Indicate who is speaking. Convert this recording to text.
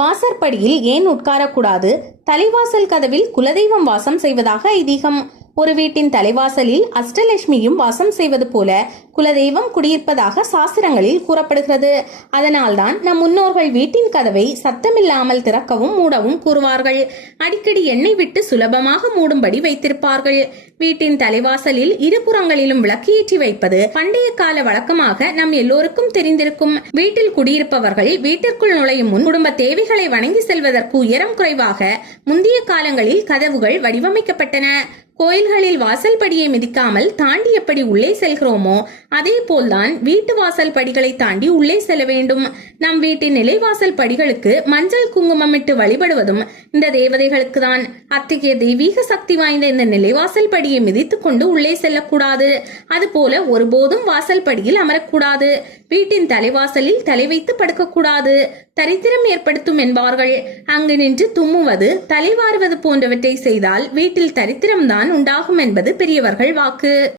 Speaker 1: வாசற்படியில் ஏன் உட்காரக்கூடாது? தலைவாசல் கதவில் குலதெய்வம் வாசம் செய்வதாக ஐதீகம். ஒரு வீட்டின் தலைவாசலில் அஷ்டலட்சுமியும் வாசம் செய்வது போல குலதெய்வம் குடியிருப்பதாக சாஸ்திரங்களில் கூறப்படுகிறது. அதனால்தான் நம் முன்னோர்கள் வீட்டின் கதவை சத்தமில்லாமல் திறக்கவும் மூடவும் கூறுவார்கள். அடிக்கடி எண்ணெய் விட்டு சுலபமாக மூடும்படி வைத்திருப்பார்கள். வீட்டின் தலைவாசலில் இருபுறங்களிலும் விளக்கேற்றி வைப்பது பண்டைய கால வழக்கமாக நம் எல்லோருக்கும் தெரிந்திருக்கும். வீட்டில் குடியிருப்பவர்கள் வீட்டிற்குள் நுழையும் முன் குடும்ப தேவைகளை வணங்கி செல்வதற்கு உயரம் குறைவாக முந்தைய காலங்களில் கதவுகள் வடிவமைக்கப்பட்டன. கோயில்களில் வாசல் படியை மிதிக்காமல் தாண்டி எப்படி உள்ளே செல்கிறோமோ அதே போல்தான் வீட்டு வாசல் படிகளை தாண்டி உள்ளே செல்ல வேண்டும். நம் வீட்டின் நிலைவாசல் படிகளுக்கு மஞ்சள் குங்குமமிட்டு வழிபடுவதும் இந்த தேவதைகளுக்கு தான் அத்தகைய தெய்வீக சக்தி வாய்ந்த இந்த நிலைவாசல் படியை மிதித்துக் கொண்டு உள்ளே செல்லக்கூடாது. அதுபோல ஒருபோதும் வாசல் படியில் அமரக்கூடாது. வீட்டின் தலைவாசலில் தலை வைத்து படுக்கக்கூடாது. தரித்திரம் ஏற்படுத்தும் என்பார்கள். அங்கு நின்று தும்முவது தலைவாறுவது போன்றவற்றை செய்தால் வீட்டில் தரித்திரம்தான் உண்டாகும் என்பது பெரியவர்கள் வாக்கு.